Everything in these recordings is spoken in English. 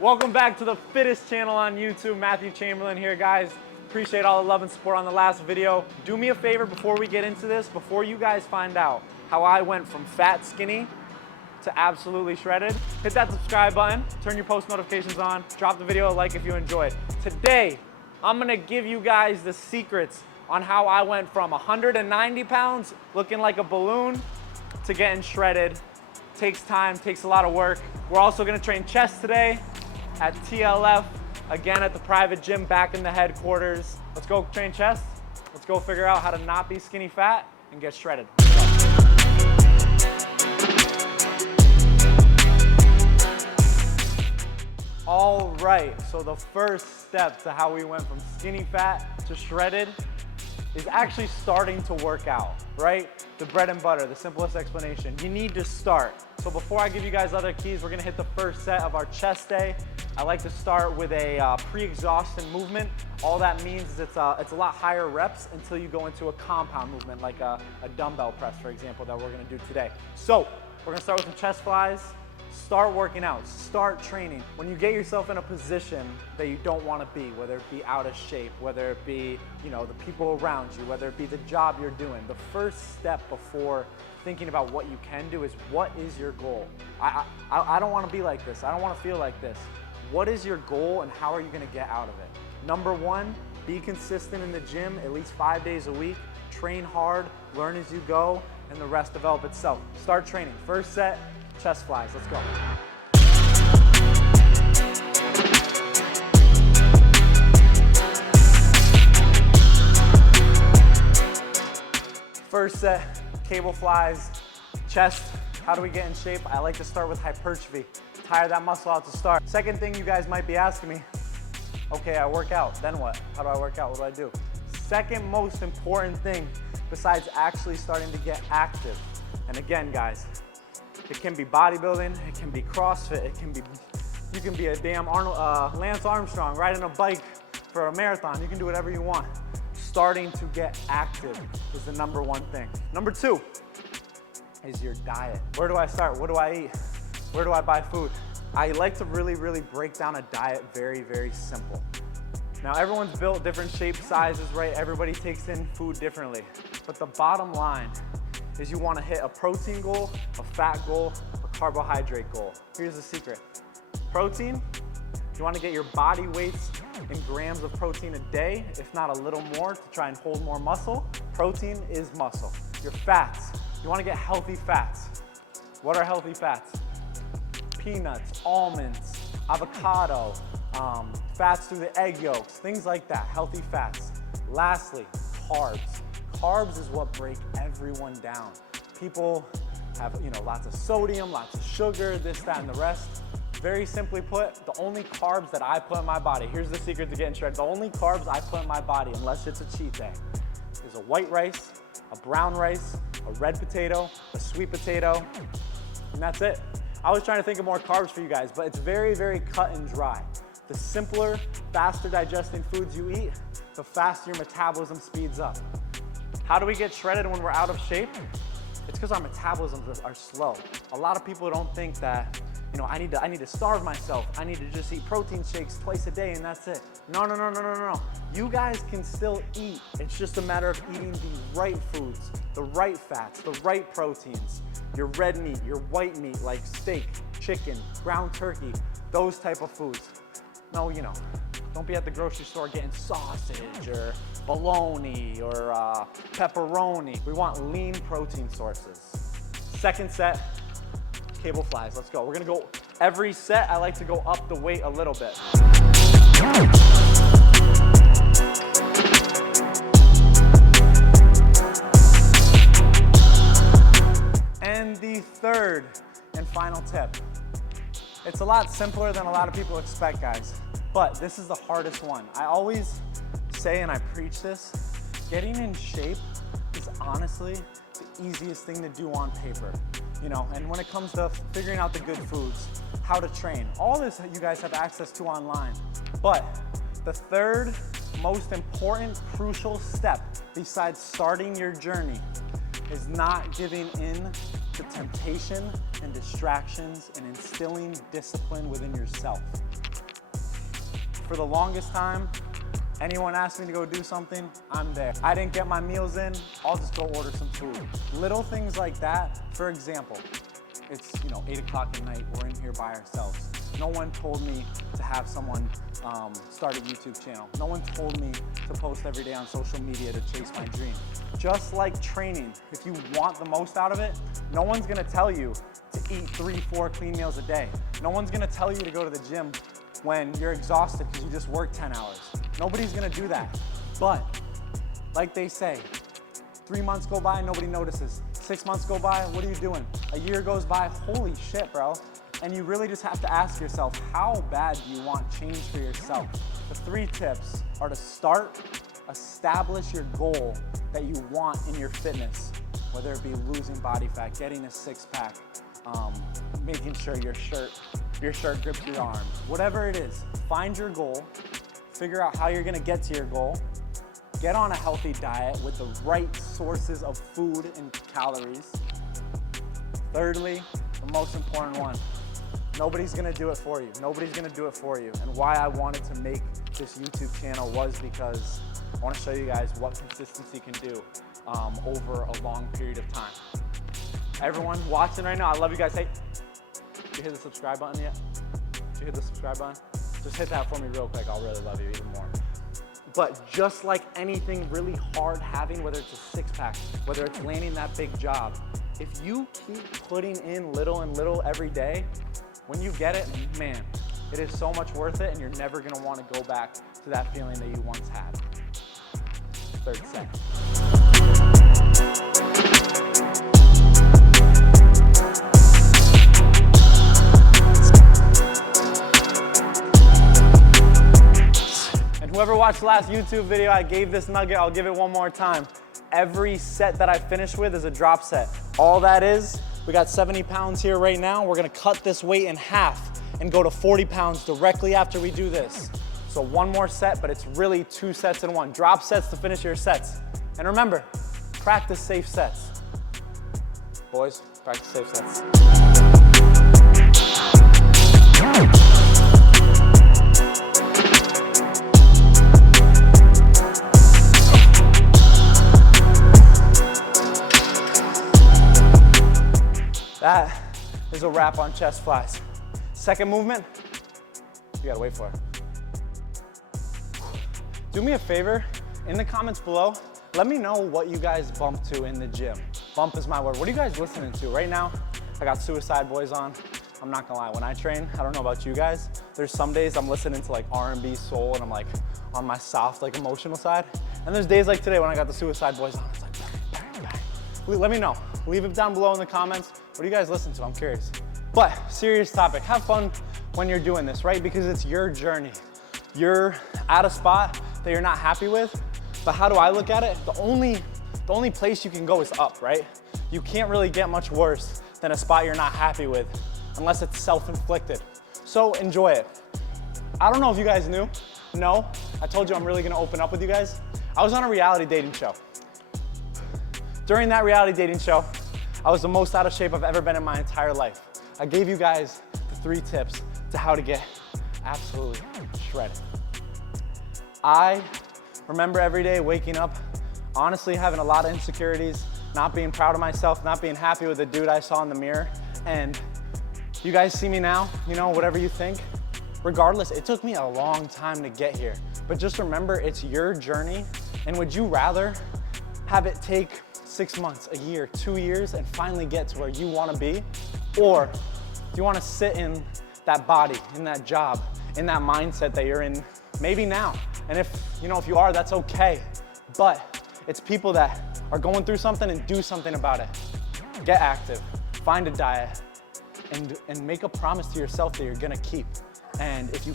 Welcome back to the fittest channel on YouTube. Matthew Chamberlain here, guys. Appreciate all the love and support on the last video. Do me a favor before we get into this, before you guys find out how I went from fat skinny to absolutely shredded, hit that subscribe button, turn your post notifications on, drop the video a like if you enjoyed. Today, I'm gonna give you guys the secrets on how I went from 190 pounds, looking like a balloon, to getting shredded. Takes time, takes a lot of work. We're also gonna train chest today at TLF, again at the private gym back in the headquarters. Let's go train chest. Let's go figure out how to not be skinny fat and get shredded. All right, so the first step to how we went from skinny fat to shredded is actually starting to work out, right? The bread and butter, the simplest explanation. You need to start. So before I give you guys other keys, we're gonna hit the first set of our chest day. I like to start with a pre-exhaustion movement. All that means is it's a lot higher reps until you go into a compound movement, like a dumbbell press, for example, that we're gonna do today. So we're gonna start with some chest flies. Start working out, start training. When you get yourself in a position that you don't want to be, whether it be out of shape, whether it be, the people around you, whether it be the job you're doing, the first step before thinking about what you can do is, what is your goal? I don't want to be like this. I don't want to feel like this. What is your goal and how are you going to get out of it? Number one, be consistent in the gym at least 5 days a week. Train hard, learn as you go, and the rest develop itself. Start training. First set, chest flies, let's go. First set, cable flies, chest. How do we get in shape? I like to start with hypertrophy. Tire that muscle out to start. Second thing you guys might be asking me, okay, I work out, then what? How do I work out? What do I do? Second most important thing besides actually starting to get active. And again, guys, it can be bodybuilding, it can be CrossFit, you can be a damn Lance Armstrong riding a bike for a marathon. You can do whatever you want. Starting to get active is the number one thing. Number two is your diet. Where do I start? What do I eat? Where do I buy food? I like to really break down a diet very simple. Now everyone's built different shapes, sizes, right? Everybody takes in food differently. But the bottom line is you want to hit a protein goal, a fat goal, a carbohydrate goal. Here's the secret. Protein, you want to get your body weights in grams of protein a day, if not a little more, to try and hold more muscle. Protein is muscle. Your fats, you want to get healthy fats. What are healthy fats? Peanuts, almonds, avocado, fats through the egg yolks, things like that, healthy fats. Lastly, carbs. Carbs is what break everyone down. People have, lots of sodium, lots of sugar, this, that, and the rest. Very simply put, the only carbs that I put in my body, here's the secret to getting shredded, the only carbs I put in my body, unless it's a cheat day, is a white rice, a brown rice, a red potato, a sweet potato, and that's it. I was trying to think of more carbs for you guys, but it's very cut and dry. The simpler, faster digesting foods you eat, the faster your metabolism speeds up. How do we get shredded when we're out of shape? It's because our metabolisms are slow. A lot of people don't think that, I need to starve myself. I need to just eat protein shakes twice a day and that's it. No. You guys can still eat. It's just a matter of eating the right foods, the right fats, the right proteins. Your red meat, your white meat like steak, chicken, ground turkey, those type of foods. No, don't be at the grocery store getting sausage or bologna or pepperoni. We want lean protein sources. Second set, cable flies. Let's go. We're gonna go every set. I like to go up the weight a little bit. And the third and final tip. It's a lot simpler than a lot of people expect, guys, but this is the hardest one. I always say, and I preach this, getting in shape is honestly the easiest thing to do on paper. And when it comes to figuring out the good foods, how to train, all this you guys have access to online. But the third most important, crucial step besides starting your journey is not giving in to temptation and distractions and instilling discipline within yourself. For the longest time, anyone asked me to go do something, I'm there. I didn't get my meals in, I'll just go order some food. Little things like that. For example, it's 8 o'clock at night, we're in here by ourselves. No one told me to have someone start a YouTube channel. No one told me to post every day on social media to chase my dream. Just like training, if you want the most out of it, no one's gonna tell you to eat 3-4 clean meals a day. No one's gonna tell you to go to the gym when you're exhausted because you just worked 10 hours. Nobody's gonna do that. But, like they say, 3 months go by, nobody notices. 6 months go by, what are you doing? A year goes by, holy shit, bro. And you really just have to ask yourself, how bad do you want change for yourself? The 3 tips are to start, establish your goal that you want in your fitness, whether it be losing body fat, getting a 6-pack, making sure your shirt grips your arms, whatever it is. Find your goal, figure out how you're gonna get to your goal, get on a healthy diet with the right sources of food and calories. Thirdly, the most important one, nobody's gonna do it for you. Nobody's gonna do it for you. And why I wanted to make this YouTube channel was because I wanna show you guys what consistency can do over a long period of time. Everyone watching right now, I love you guys. Hey, did you hit the subscribe button yet? Did you hit the subscribe button? Just hit that for me real quick. I'll really love you even more. But just like anything really hard having, whether it's a 6-pack, whether it's landing that big job, if you keep putting in little and little every day, when you get it, man, it is so much worth it and you're never gonna wanna go back to that feeling that you once had. Third set. And whoever watched the last YouTube video, I gave this nugget, I'll give it one more time. Every set that I finish with is a drop set. All that is, we got 70 pounds here right now. We're gonna cut this weight in half and go to 40 pounds directly after we do this. So one more set, but it's really 2 sets in one. Drop sets to finish your sets. And remember, practice safe sets. Boys, practice safe sets. That is a wrap on chest flies. Second movement, you gotta wait for it. Do me a favor, in the comments below, let me know what you guys bump to in the gym. Bump is my word. What are you guys listening to? Right now, I got Suicide Boys on. I'm not gonna lie, when I train, I don't know about you guys, there's some days I'm listening to like R&B, soul, and I'm like on my soft, like emotional side. And there's days like today when I got the Suicide Boys on, it's like bang, bang, bang. Let me know. Leave it down below in the comments. What do you guys listen to? I'm curious. But serious topic, have fun when you're doing this, right? Because it's your journey. You're at a spot that you're not happy with, but how do I look at it? The only place you can go is up, right? You can't really get much worse than a spot you're not happy with unless it's self-inflicted. So enjoy it. I don't know if you guys knew. No, I told you I'm really gonna open up with you guys. I was on a reality dating show. During that reality dating show, I was the most out of shape I've ever been in my entire life. I gave you guys the 3 tips to how to get absolutely shredded. I remember every day waking up, honestly having a lot of insecurities, not being proud of myself, not being happy with the dude I saw in the mirror. And you guys see me now, you know, whatever you think. Regardless, it took me a long time to get here. But just remember, it's your journey. And would you rather have it take 6 months, a year, 2 years, and finally get to where you wanna be? Or do you wanna sit in that body, in that job, in that mindset that you're in maybe now? And if you are, that's okay. But it's people that are going through something and do something about it. Get active, find a diet, and make a promise to yourself that you're gonna keep. And if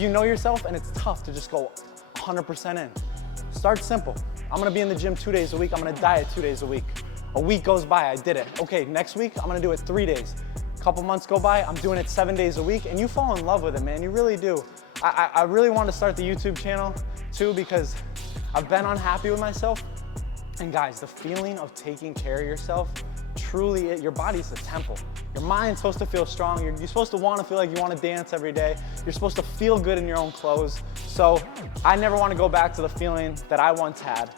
you know yourself and it's tough to just go 100% in, start simple. I'm gonna be in the gym 2 days a week, I'm gonna diet 2 days a week. A week goes by, I did it. Okay, next week, I'm gonna do it 3 days. A couple months go by, I'm doing it 7 days a week, and you fall in love with it, man, you really do. I really want to start the YouTube channel too because I've been unhappy with myself. And guys, the feeling of taking care of yourself truly, your body's a temple. Your mind's supposed to feel strong. You're supposed to want to feel like you want to dance every day. You're supposed to feel good in your own clothes. So I never want to go back to the feeling that I once had.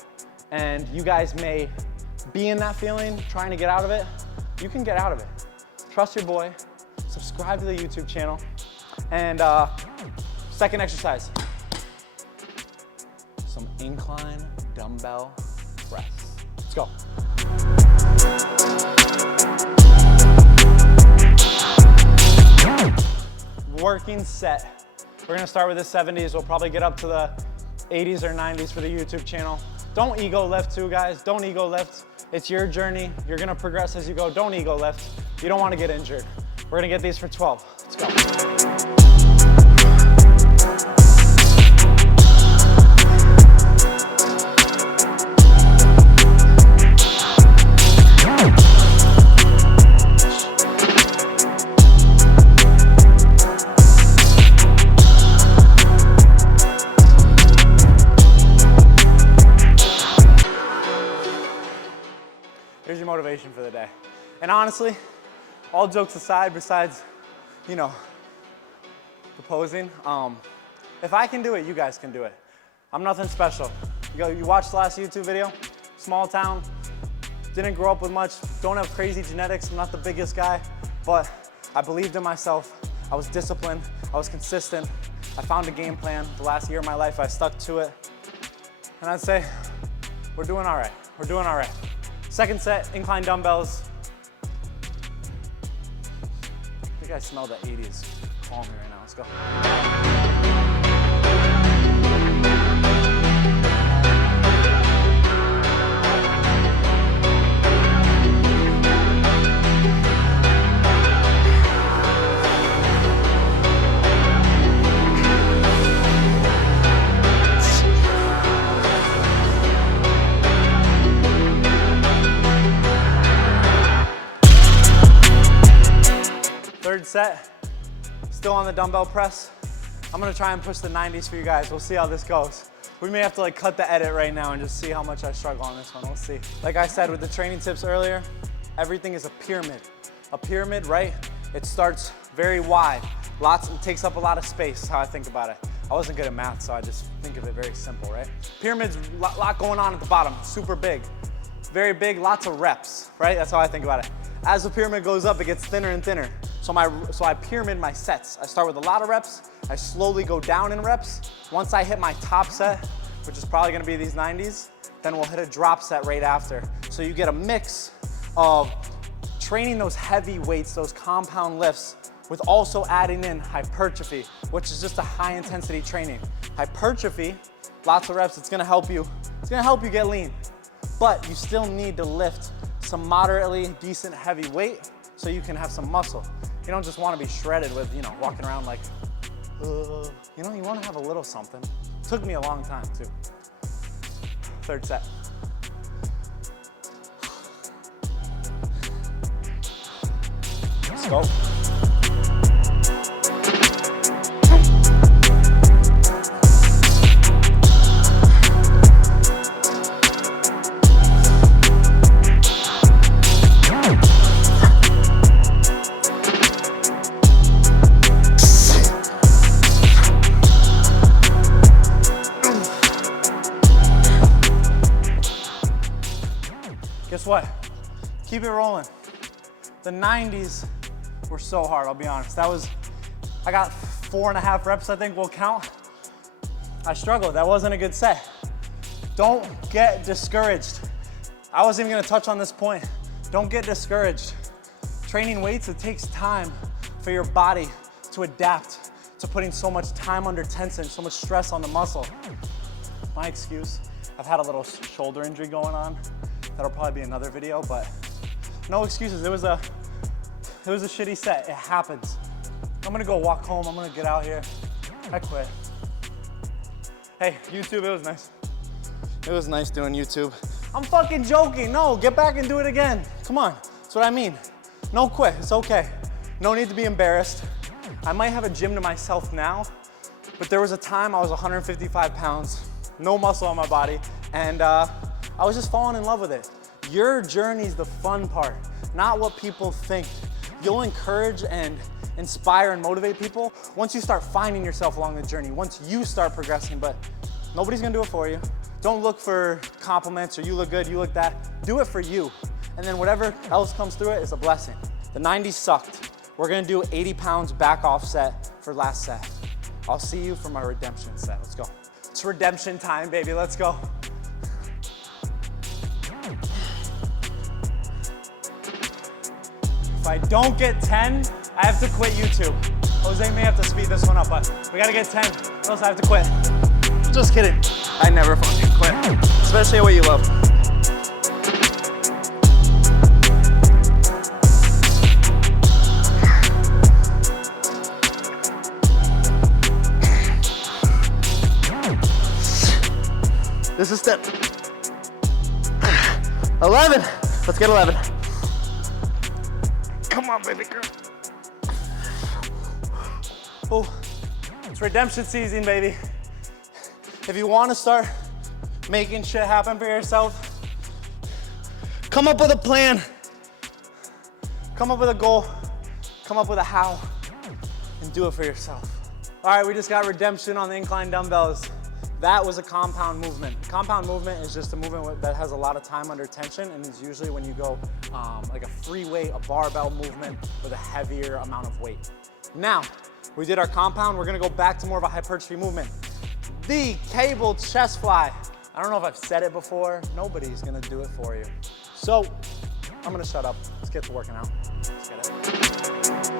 And you guys may be in that feeling, trying to get out of it. You can get out of it. Trust your boy. Subscribe to the YouTube channel. And second exercise, some incline dumbbell press. Let's go. Working set. We're gonna start with the 70s. We'll probably get up to the 80s or 90s for the YouTube channel. Don't ego lift too, guys. Don't ego lift. It's your journey. You're gonna progress as you go. Don't ego lift. You don't wanna get injured. We're gonna get these for 12. Let's go. Here's your motivation for the day. And honestly, all jokes aside, besides, you know, proposing, if I can do it, you guys can do it. I'm nothing special. You watched the last YouTube video, small town, didn't grow up with much, don't have crazy genetics, I'm not the biggest guy, but I believed in myself, I was disciplined, I was consistent, I found a game plan. The last year of my life, I stuck to it. And I'd say, we're doing all right, we're doing all right. Second set, incline dumbbells. I think I smell the 80s calling me right now. Let's go. Third set, still on the dumbbell press. I'm gonna try and push the 90s for you guys. We'll see how this goes. We may have to like cut the edit right now and just see how much I struggle on this one. We'll see. Like I said with the training tips earlier, everything is a pyramid. A pyramid, right? It starts very wide. It takes up a lot of space, is how I think about it. I wasn't good at math, so I just think of it very simple, right? Pyramid's a lot going on at the bottom, super big. Very big, lots of reps, right? That's how I think about it. As the pyramid goes up, it gets thinner and thinner. So I pyramid my sets. I start with a lot of reps, I slowly go down in reps. Once I hit my top set, which is probably gonna be these 90s, then we'll hit a drop set right after. So you get a mix of training those heavy weights, those compound lifts, with also adding in hypertrophy, which is just a high intensity training. Hypertrophy, lots of reps, it's gonna help you get lean. But you still need to lift some moderately decent heavy weight so you can have some muscle. You don't just want to be shredded with, you know, walking around like, you know, you want to have a little something. Took me a long time too. Third set. Let's go. Guess what? Keep it rolling. The 90s were so hard, I'll be honest. I got 4.5 reps, I think we'll count. I struggled, that wasn't a good set. Don't get discouraged. I wasn't even gonna touch on this point. Don't get discouraged. Training weights, it takes time for your body to adapt to putting so much time under tension, so much stress on the muscle. My excuse, I've had a little shoulder injury going on. That'll probably be another video, but no excuses. It was a shitty set. It happens. I'm gonna go walk home. I'm gonna get out here. I quit. Hey, YouTube, it was nice. It was nice doing YouTube. I'm fucking joking. No, get back and do it again. Come on. That's what I mean. No quit. It's okay. No need to be embarrassed. I might have a gym to myself now, but there was a time I was 155 pounds, no muscle on my body, and I was just falling in love with it. Your journey's the fun part, not what people think. You'll encourage and inspire and motivate people once you start finding yourself along the journey, once you start progressing, but nobody's gonna do it for you. Don't look for compliments or you look good, you look that. Do it for you. And then whatever else comes through it is a blessing. The 90s sucked. We're gonna do 80 pounds back offset for last set. I'll see you for my redemption set. Let's go. It's redemption time, baby. Let's go. If I don't get 10, I have to quit YouTube. Jose may have to speed this one up, but we gotta get 10, or else I have to quit. Just kidding. I never fucking quit, especially what you love. This is step 11. Let's get 11. Come on, baby girl. Oh, it's redemption season, baby. If you want to start making shit happen for yourself, come up with a plan. Come up with a goal. Come up with a how, and do it for yourself. All right, we just got redemption on the incline dumbbells. That was a compound movement. A compound movement is just a movement that has a lot of time under tension, and is usually when you go like a free weight, a barbell movement with a heavier amount of weight. Now, we did our compound. We're gonna go back to more of a hypertrophy movement. The cable chest fly. I don't know if I've said it before. Nobody's gonna do it for you. So, I'm gonna shut up. Let's get to working out. Let's get it.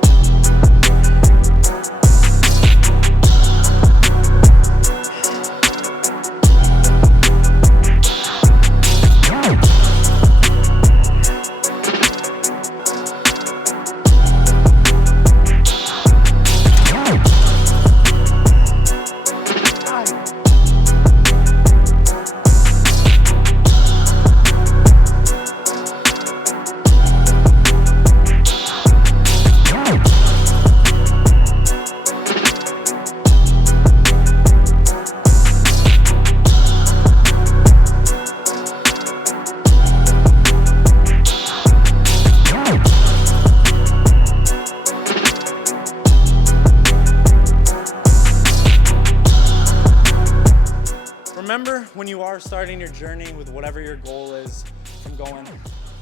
Remember when you are starting your journey with whatever your goal is, from going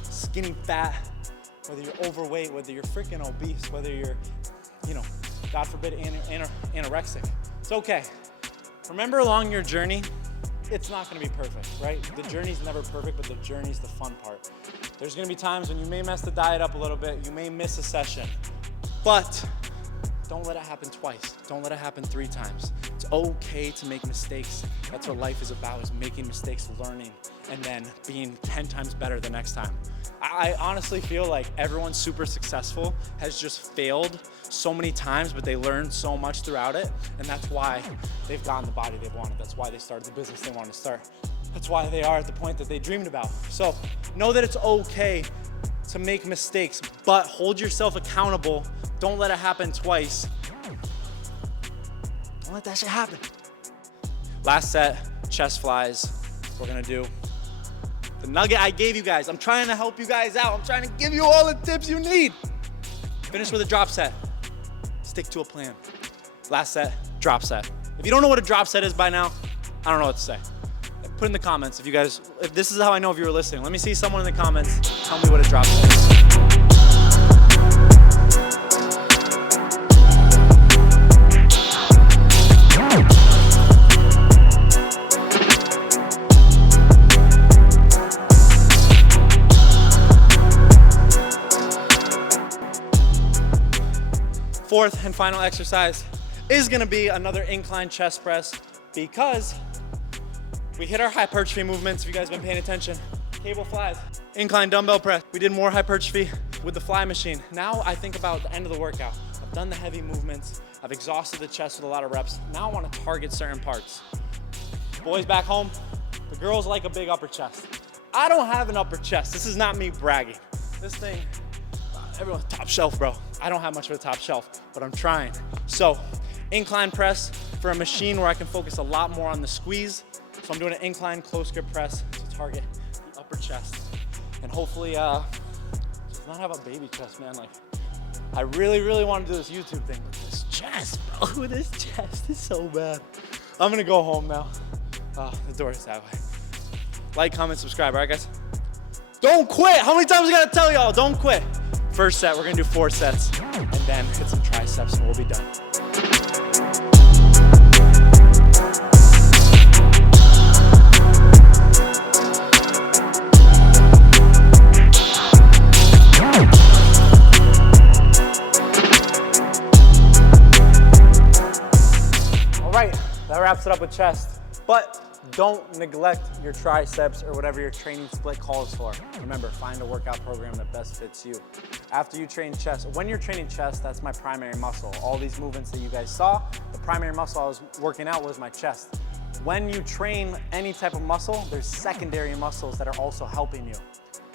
skinny fat, whether you're overweight, whether you're freaking obese, whether you're, God forbid, anorexic. It's okay. Remember along your journey, it's not gonna be perfect, right? The journey's never perfect, but the journey's the fun part. There's gonna be times when you may mess the diet up a little bit, you may miss a session, but don't let it happen twice. Don't let it happen 3 times. It's okay to make mistakes. That's what life is about, is making mistakes, learning, and then being 10 times better the next time. I honestly feel like everyone super successful has just failed so many times, but they learned so much throughout it, and that's why they've gotten the body they've wanted. That's why they started the business they wanted to start. That's why they are at the point that they dreamed about. So know that it's okay to make mistakes, but hold yourself accountable. Don't let it happen twice. Don't let that shit happen. Last set, chest flies. We're gonna do the nugget I gave you guys. I'm trying to help you guys out. I'm trying to give you all the tips you need. Finish with a drop set. Stick to a plan. Last set, drop set. If you don't know what a drop set is by now, I don't know what to say. Put in the comments if this is how I know if you were listening. Let me see someone in the comments tell me what a drop set is. Fourth and final exercise is gonna be another incline chest press, because we hit our hypertrophy movements. If you guys have been paying attention, cable flies, incline dumbbell press. We did more hypertrophy with the fly machine. Now I think about the end of the workout. I've done the heavy movements. I've exhausted the chest with a lot of reps. Now I want to target certain parts. Boys back home, the girls like a big upper chest. I don't have an upper chest. This is not me bragging. This thing, everyone's top shelf, bro. I don't have much of a top shelf, but I'm trying. So incline press for a machine where I can focus a lot more on the squeeze. So I'm doing an incline close grip press to target the upper chest. and hopefully just not have a baby chest, man. Like, I really, really want to do this YouTube thing, but this chest, bro, this chest is so bad. I'm gonna go home now. The door is that way. Like, comment, subscribe, all right, guys? Don't quit. How many times I gotta tell y'all? Don't quit. First set, we're gonna do 4 sets, and then hit some triceps, and we'll be done. All right, that wraps it up with chest, but don't neglect your triceps or whatever your training split calls for. Remember, find a workout program that best fits you. After you train chest, when you're training chest, that's my primary muscle. All these movements that you guys saw, the primary muscle I was working out was my chest. When you train any type of muscle, there's secondary muscles that are also helping you.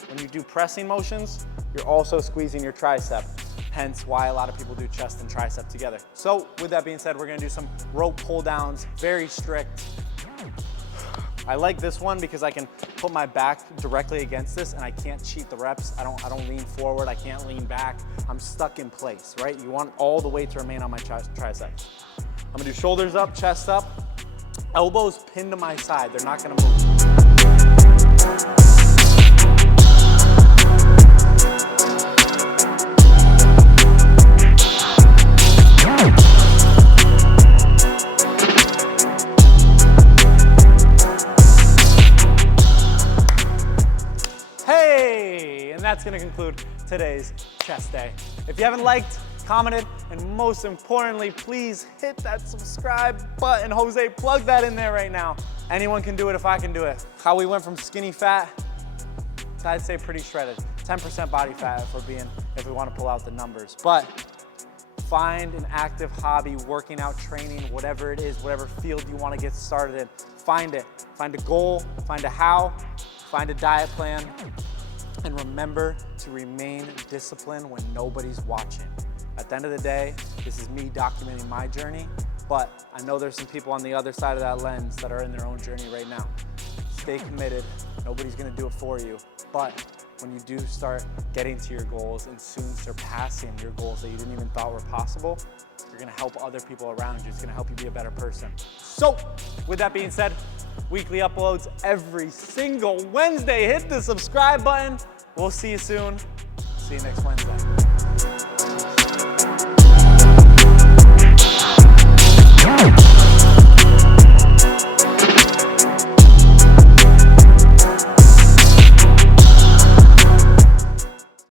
When you do pressing motions, you're also squeezing your tricep, hence why a lot of people do chest and tricep together. So with that being said, we're gonna do some rope pull downs, very strict. I like this one because I can put my back directly against this and I can't cheat the reps. I don't lean forward, I can't lean back. I'm stuck in place, right? You want all the weight to remain on my triceps. I'm gonna do shoulders up, chest up, elbows pinned to my side. They're not gonna move. That's gonna conclude today's chest day. If you haven't liked, commented, and most importantly, please hit that subscribe button. Jose, plug that in there right now. Anyone can do it if I can do it. How we went from skinny fat to, I'd say, pretty shredded. 10% body fat if we want to pull out the numbers. But find an active hobby, working out, training, whatever it is, whatever field you want to get started in. Find it. Find a goal, find a how, find a diet plan. And remember to remain disciplined when nobody's watching. At the end of the day, this is me documenting my journey, but I know there's some people on the other side of that lens that are in their own journey right now. Stay committed. Nobody's gonna do it for you. But when you do start getting to your goals and soon surpassing your goals that you didn't even thought were possible, you're gonna help other people around you. It's gonna help you be a better person. So, with that being said, weekly uploads every single Wednesday. Hit the subscribe button. We'll see you soon. See you next Wednesday.